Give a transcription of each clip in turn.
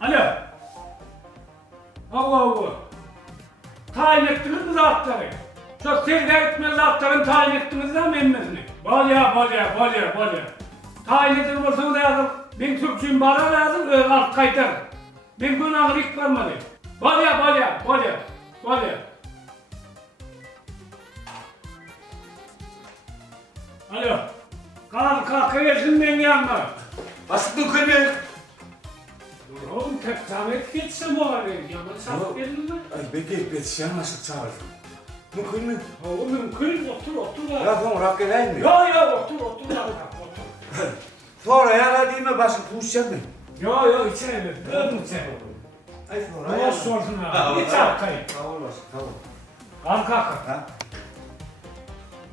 Alo. Allah. Tayin ettiniz mi zatları? Çok sevgi etmez zatların tayin ettiniz de mi emmezini? Balya. Tayin edilmesi lazım. Ben Türkçüyüm bana lazım, öyle kaytar. Ben günahı rik vermeli. Balya. Alo. Kalk gelsin ben yanına. Basık kıymet. Dur oğlum tek zahmet geçsem o araya. Yaman sağlık gelir mi? Ay bekle yetişen aşık çağırdım. Mümkün mü? Oğlum mümkün otur Ya tamam rak geleyim mi? Ya otur. Sonra ya değil mi basık buluşacak mı? Yo içeri. Dön içeri. Ay sonra Boş sorsun abi. Geç arkayı. Tamam basık. Kalk. Ha?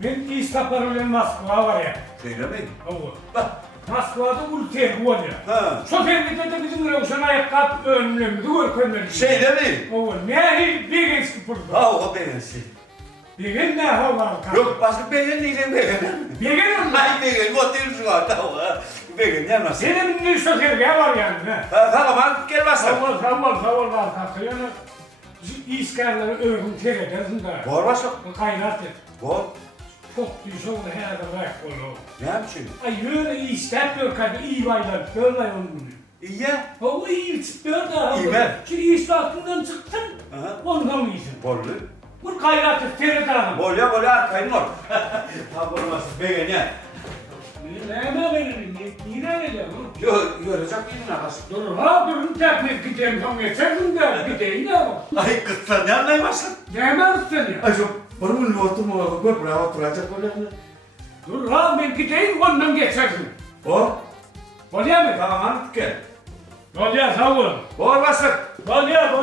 Ben İstaparol'un Moskva var ya. Söyle mi? Oğlum. Bak. Moskva'da ulter var ya. Ha. Şoförlükte de bizim Revşan ayakkabı önlemdi. Görkemleri. Şeyle mi? Oğlum ne bir gençlik burada. Ha o beğensin. Bir gen ne hava kalk. Yok basık beğen değilim beğen. Bir gen mi? Ay beğen otel şu an tamam. Beğen yemez. Senin bir şoför var yani. Tamam gel basık. Tamam kalk. Yani İskerleri örgün ter edersin de. Var basık. Kaynattı. Var. Çok düş oldu herhalde bırak onu. Ne yapayım? Ay öyle işler kaydı iyi baylar. Böyle onu. İyi ya. O iyi çıkıyor da. İyi mi? Çünkü iş aklından çıktın. Aha. Ondan mı iyisin? Borlu. Bu kaynattı ter edersin. Bolya arkayım var. Tamam basık beğen ya. Ne veririm? Yine vereceğim. Yok yoracak değilim arkası. Durun teknik gideyim tam geçersin de gideyim de. Ay kıtlar ne anlayı basık? Demezsin ya. Ay çok bunun oturma bak bravo oturacak böyle. Dur ben gideyim ondan geçersin. O? Bolya mı? Tamam gel. Bolya sağ olun. Bol basık. Bolya.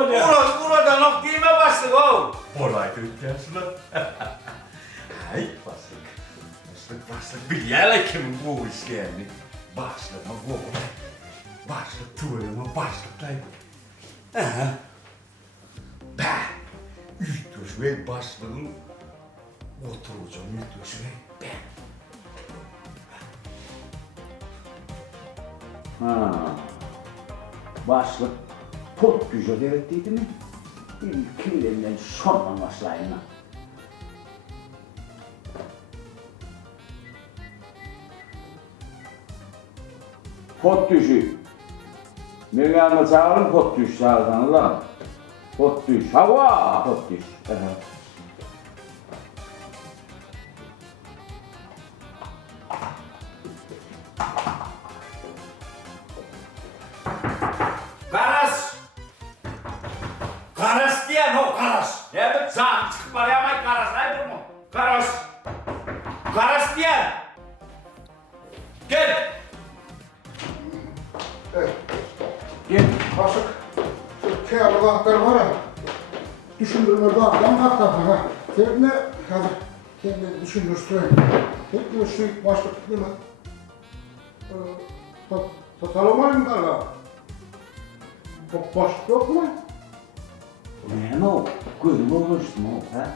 Burada noktayıma bastık o. Olay tüyüklersin lan. Ay bastık. Bastık. Bilyele kimin bu işlerini. Başlık mı bu? Başlık tuvalama başlıklayım. Aha. Ben. Üstüş ve başlığın oturacağım üstüş ve ben. Ha. Başlık pot gücü dedirttiydi mi? Bir kirlerinden sonra başlayın ha. Pot düşü. Mevlana çağırın pot düş çağırdan lan. Pot düş. Hava pot düş. Karas! Karas diyen o karas. Evet sen çıkıp arayamayı karas ne mu? Karas! Karas diyen! Gel! Gel. Başık, şu kıyarlı balıklar var ya, düşündürme balıktan kalktan ha. Kendine, hadi, kendine düşündürsün. Kendine şu başlık değil mi? Satalım var mı galiba? Başlık yok mu? Ne o? Gözüm olmuştu mu ha?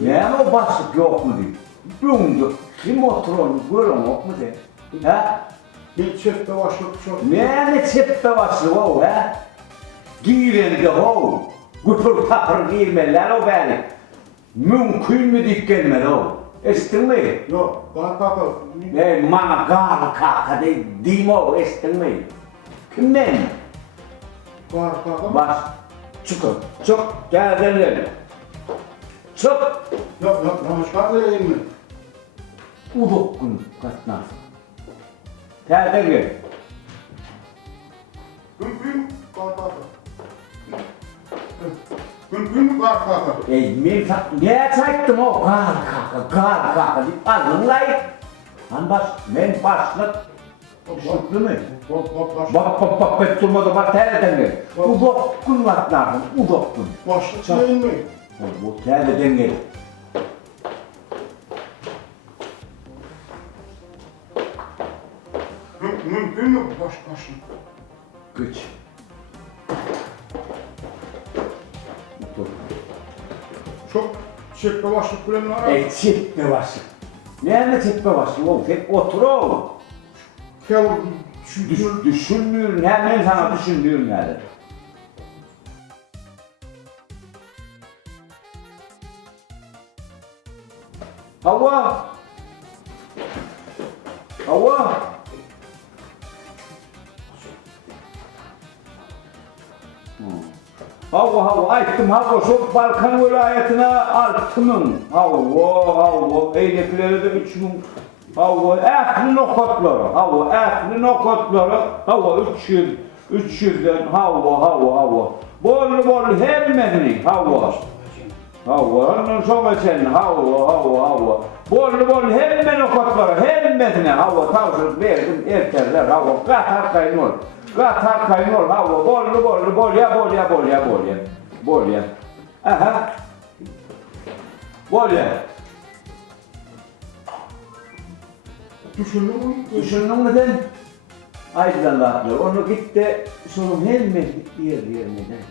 Ne o başlık yok mu diye. Dumdu. Kim oturun görün yok mu diye. Ha? Bir çifte başlık çok. Ne çippe başlık o ha? Giyirildi o. Gutur tapır giyirmeler o beni. Mümkün mü dikkenme o? Estin mi? Yok, bana kapı. Bana gar kaka değil o estin mi? Kimden? Var kapı. Baş. Çık. Gel gel. Çık. Yok, namaskar değil mi? Udokkun katnar. Gel gel. Gün, var kapı. Gün, var kapı. Ne çaktım o gar kaka deyip anlayın. Men başlık. Şıkkı mı? Bak bet durmadı bak tereden gel. Udokkun katnar. Udokkun. Başlık değil mi? Bu tereden gel. Mümkün mü başlık? Güç. Dur. Çok çifte başlık bilen var ya. Çift mi başlık? Ne çift mi başlık oğlum? Tek otur oğlum. Kıyarlı Düşündüğün ne? Ben sana düşündüğün ne? Hava! Hava! Hava ayttım hava şu Balkan vilayetine altımın hava eylekileri de 3000 hava ehli nokotları hava 300'den hava bol hemmedini hava ondan sonra sen hava bol hemme nokotları hemmedine hava tavsiye verdim erkekler hava katar kaynor hava bol ya aha bol ya düşündün mü sen? Aydan rahatlıyor. Onu gitti sorun hemme gitti yerine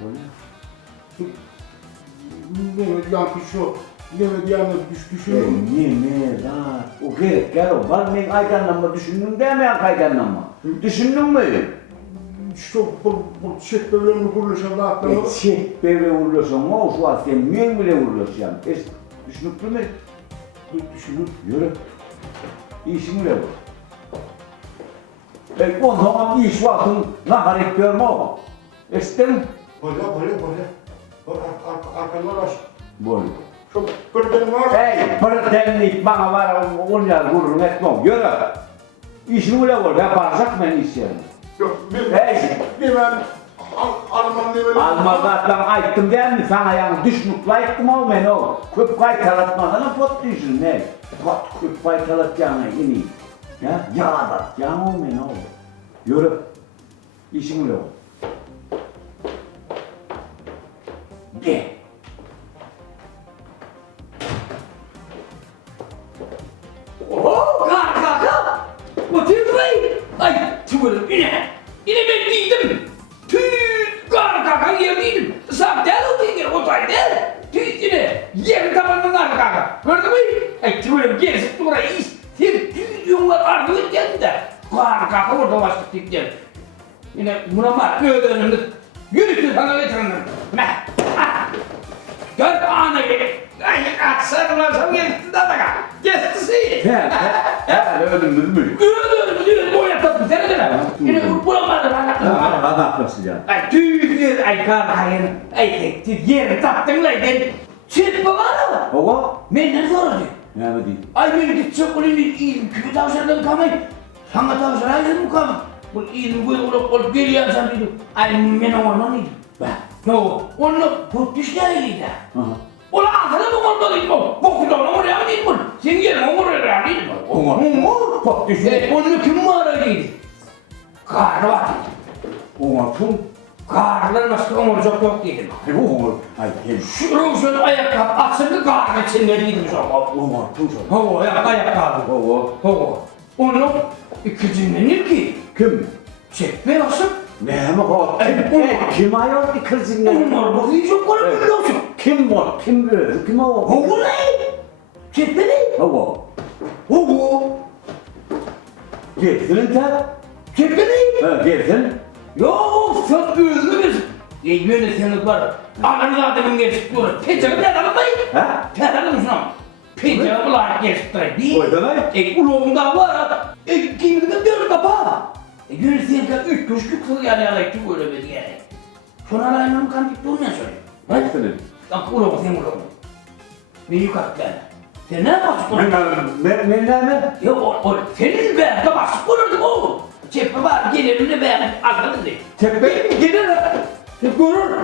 böyle. Mehmet yani şu Mehmet yani düşünün. Ne rahat. O gerek gel o. Var ben aydanlanma düşündüm demeyen aydanlanma. Düşündün mü? İşte bu çek bölümünü kuruluşan da atlamı. Çek böyle vuruyorsun. O şu an sen men bile vuruyorsun. Düşünüp mü? Düşünüp yürü. İşin bile bu. O zaman iş vaktin nahar etmiyorum o. İstem. Böyle. Arkadan aç. Böyle. Şu benim var. Hey, pırtenlik bana var, onlar vururum etmem. Yürü. İşin bile var. Yaparsak ben iş yerim. Yok Hey. ben Alman demeli. Almazattan ayttım değil mi? Sana yani düşmükle ayttım o beni o. Köp kaytalatmadığına pot düşün ne? Pot köp kaytalatacağına ini. Ya yağlatacağına o beni o. Yürü. İşin yok. Gel. Oho! Kaka! Oturmayın! Ay! Tüvürüm yine! Yine ben giydim! Kaka yerdiydim! Saptel oldu otaydı! Yine! Yerin tabanından kaka! Gördün mü? Ay tüvürüm gerisi durayı iş! Yollar ardı geldi de! Kaka orada başlık dikti! Yine buna var böyle önümde! Yürütü sana getirin! Gör ana gelip! Ay atsarlar geldi de Geçti Öldürdün mü? Öldürdüm o yatak bir sene de yine bulamadım Hadi atlasın ya. Ay tüy ay karayın ay tektir yeri taktın lan den çift babana Ova? benden sordu Ne mi değil? ay beni gitse kulübü ilim küpü tavşardan kamay sana tavşar ayırım mı kam bu ilim bu ol geliyor sen dedi ay men olmam idi no onu bu düşleriydi Ulan sana bu konuda değil mi? Bu kadar oraya mı değil mi? Sen gelin oraya değil mi? Çok düşün. Onu kim var öyleydi? Kar var. Tüm. Karlar başka olacak yok dedim. Ay gel. Şunu ayakkabı atsın kar içindeydim şu an. Tüm. Hava ayakkabı. Hava. Onu ikincinin ki Kim? çekme basıp Ne mi o? Kim ayol bir kızın ne? onlar bu hiç yok var biliyorsun. Kim o? Kim öldü? Kim o? Hava ne? Çekme ne? Hava. Hava. Gelsin de. Çekme ne? Gelsin. Yok sen özünü biz. Yönetmenlik var. Ananı adamın geçip durur. Pencere ne adamı bayım? Ha? Terledim şuna. Pencere bular geçip durur. Koy da Ulağımda var. Kimliğinde bir kapağı. Yönetmenlik 3 kuşluk kıl yani yalayıp böyle bir yere. Şuna alayım kandik durmuyor söyleyeyim. Ay senin. Bak ulağım sen ulağım. Beni yukarı ver. Sen ne yaparsın? Ben ne mi? Yok o senin be. Tabasık olurdum oğlum. Çepe var gelirim de ben anladın değil. Çekme. Gider. Görür.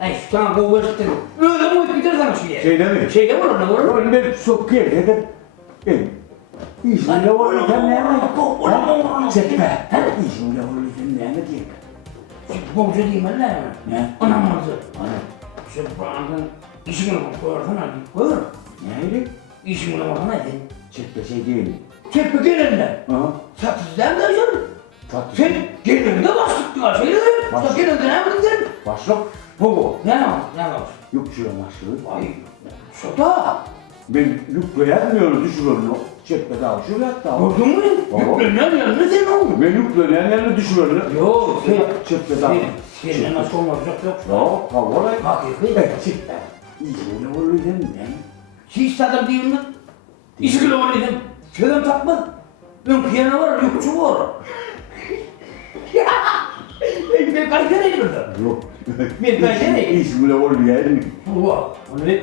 Ay şu an bu vırstın. Öyle mi gidersen şuraya? Şeyde mi? Şeyde vurur ne vurur? Onu ben sok dedim. İşimle olurken ne mi? Çekme. İşimle olurken ne mi diyeyim? Bomca değil mi lan? Ne? Anam hazır. Ana. Şu bağımdan işimle koyarsan hadi. Koyur. Neydi? İşimle bakın hadi. Çekme şey değil. Çekme gelinden. Ha? Satızdan da şöyle. Tatlı. Sen gelinde bastık diyor. Şeyde mi? Bas. Sen gelinde ne yaptın sen? Başlık. Bu. Ne var? Ne var? Yok şuraya başlık. Ay. Şota. Ben yükleyenmiyorum düşürüyorum. Cepte daha şöyle hatta. Gördün mü? Baba. Yükleyen yanına sen oğlum. Ben yükleyenlerini düşürüyorum. Yok, Cepte daha. Senin nasıl olmayacak yok. Yok, kavrayı. Hakikaten. Cepte. İyi oluyor ben. Hiç tadım değil mi? İşkili olaydım. Köyden takma. Ben piyano var, yokçu var. Ben kaytarayım burada. Yok. Ben kaytarayım. İş bile oluyor mi? Ulan, onu ne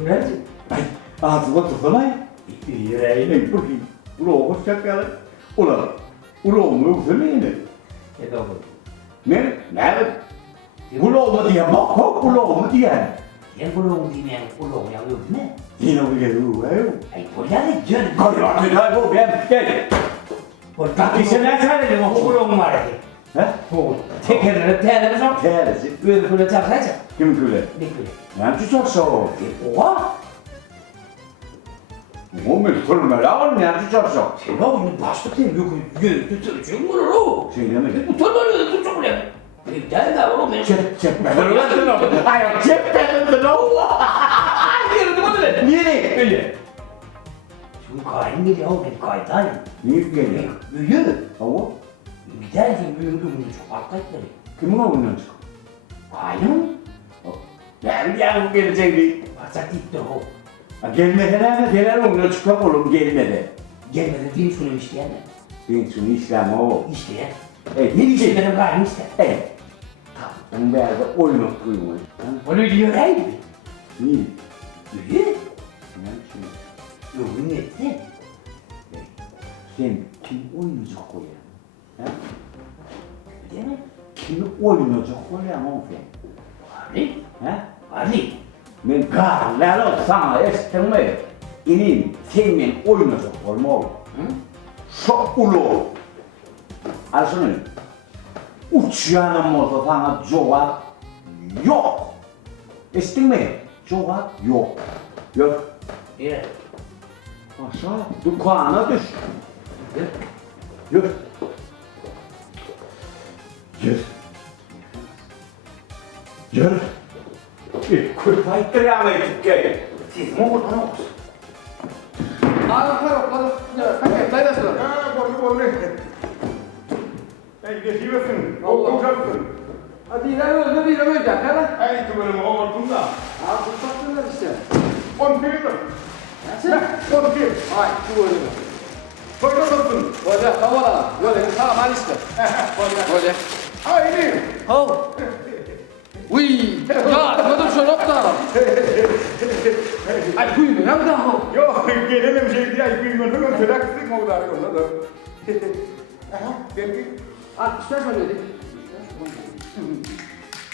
yürersin? Ay, ağzıma tıklamayın. Yüreyim. Ey bakayım. Ulan hoşçak yalan. Ulan. Ulan mu yoksa neydi? Ne oldu? Ne? Ne? Ulan mu diye bak bak ulan mu diye. Sen kulağın dinleyen kulağın yanıyor değil mi? Yine bu geliyor. Ay polyanı gör. Hadi bu ben gel. Bak işte ne söyledim o. Kulağın var hadi. He? Bu tekerleri tekerleri var. Terzi. Böyle çarpacak. Kim köle? Ne böyle? Ne tutacaksa o. Oha! O mu kurma lan ne tutacaksa? Sen ne yapıyorsun? Başlık değil. Yok, götürücü mü o? Şey demek. Utanmıyor, tutacak ulan. Gel de oğlum benim. Cep bedeli lan. Hayır cep bedeli lan. Yürüdüm o bile. Niye? Öyle. Şu kain geliyor, benim kaydan. Niye geliyor? Büyü. Hava. Giderken büyüdüm bunu çok arka etmedi. Kimin oyundan çıkıyor? Kain'in Ben bir gelecekti. varsak gitti o. Gelmeden de gelen oyuna çıkmak oğlum gelmedi. Gelmedi din şunu isteyen de. Ben şunu İslam o. İsteyen. Evet, Ne diyecek benim kain ister. evet. Ben böyle oyun okuyum. Onu diyor her gibi. Niye? Büyü. Yani şimdi Yok ne etti? sen kim oynayacak oyun? Ha? Değil mi? Kimi oynayacak oyun o sen? Ali. Ha? Ali. Ben karlar sana estim mi? İnin senin oynayacak olmalı. Çok ulu. Aslında uçağın olsa sana cevap yok. Estin mi? Cevap yok. Yok. Evet. Aşağı dükkana düş. Yürü. Yürü. Yürü. Bir kurtayı kıyamet gel. Siz mi oradan olsun? Hadi ilerle bir öyle kana. Ey tümörüm oğlum da. Ha bu sattılar işte. 10 kilo. Sen 10 kilo. ay bu öyle. Koyda tutun. Böyle havalan. Böyle tamam hadi işte. Böyle. Haydi. Hav. Uy. Ya kadın şu nokta. Ay kuyunu hem de hav. Yok gelelim şey diye bilmiyorum. Hemen telaksızlık mı olur onda da. Aha belki. 65 mi dedi?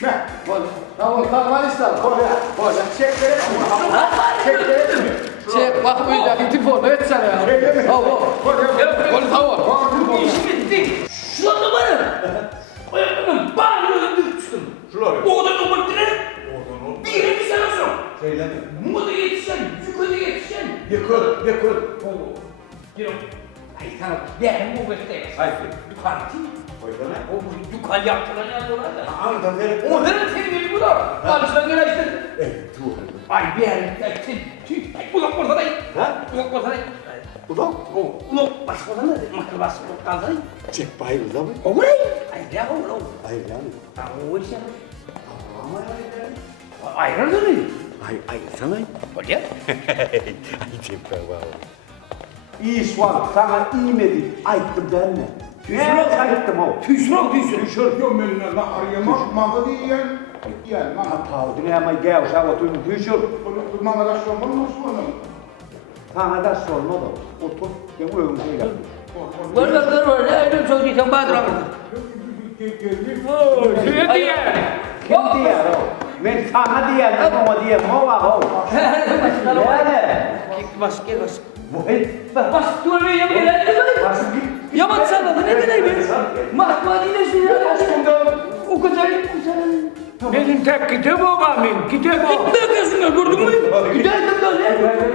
Ne? Böyle. Tamam tamam hadi işte. Böyle. Çekleri. Çekleri. Şey bakmayacak telefon evet sana ya. Hav hav. Böyle tamam. Bu işi bitti. Şu anda bana. Ayaklarım bağırıyor düştüm. Şuraya. O kadar kapattılar. Bir yere bir sene sonra. Söyleme. Muda yetişen, yukarıda yetişen. Yıkıl, yıkıl. Gel. Ay sana benim bu göstereyim. Haydi. Yukarı değil. Koyda ne? O bu yukarı yaptılar ya dolar da. Anladım verin. O nerede senin bu da? Karşıdan gelen işte. Evet, dur. Ay bir yerim. Uzak ortadayım. Ha? Uzak ortadayım. Ulan. Uzak başka ortada ne? Makıl başka ortadayım. Çek bayılır da mı? O burayı. Ay ya o o. Hayır yani. O işte. Ama yani. Ayrıldı mı? Ay sana. Oraya. Ay cepte var. İş var, sana iyi mi dedi? Ayıttım ben mi? Evet, ayıttım o. Tüysürok tüysürok. Düşürüyorum ben la arayama. Mağda diyen. Yani mağda. Hata, dünyama gel, sen otur, düşür. Mağda da sormalı mı sormalı? Sana da sormadı. Otur, ben bu önümüze geldim. Böyle böyle öyle çok iyi kan bağıramam. Şöyle diye. Kim diyor o? Ben sana diyelim, ben ona diyeyim, o var o. Yani. Baş gel baş. Bu hey. Baş dur be ya böyle. Nasıl bir... Yaman sana ne kadar bir. Mahmadi ne şey ya. O kadar Benim tek kitabı var benim kitabı. Gitme gözüne gördün mü? Giderdim böyle.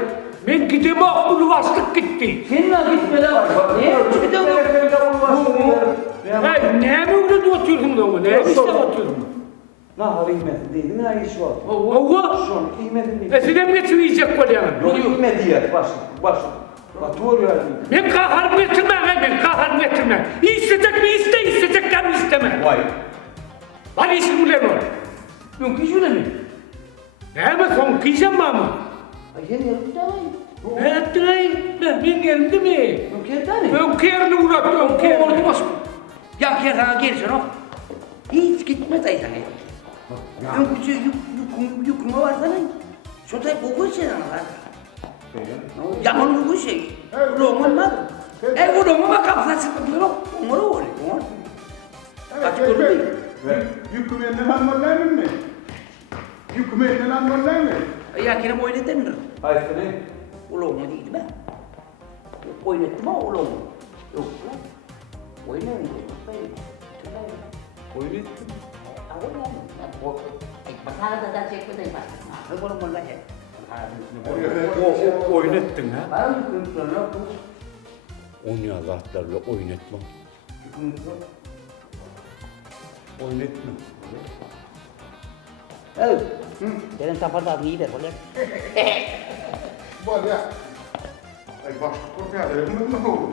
Ben kitabı okulu bastık gitti. Seninle gitme lan. Niye? Bir de Hey, ne mi orada oturdun da mı? Ne mi işte oturdun? Ne kıymeti değil, ne iş var? Ova. Şu an kıymeti değil. Eskiden geçmeyecek kolyanın. Yok kıymeti yer, baş. Bak doğru yani. Ben kaharımı getirmem, ben kaharımı getirmem. İsteyecek mi iste, isteyecekler mi isteme. Vay. Hadi işin ulan ol. Mümkün şöyle mi? Ne mi son kıyacağım mı ama? Ay sen yarım tane. Ne ettin ay? Ben geldi mi? Mümkün tane. Ben kerini uğrattım, Ordu kerini. baş. Ya gel sana gelsin o. Hiç gitmez ay sana. Mümkün yükümü var sana. Şurada bu şey lan. Yaman bu şey. Roman mı? Bu roman kapsa sıkıntı yok. Onu oluyor. Açık olur. Hükümetten almalılar mı? Hükümetten almalılar mı? Ya kere oynattın. Hayır ne? Ulan mı değil mi? Oynattım ama ulan mı? Yok lan. Oynayın. Oynattım. Bakalım da çekmedeyim bak. Ne var mı lan? Oynattın ha? Var mı kırıklar lan? Onu Allah'larla oynatma. Oynatma. Evet. Senin safhada adını iyi ver ulan. Bak ya. Ay başka kurtardı. Ne oldu?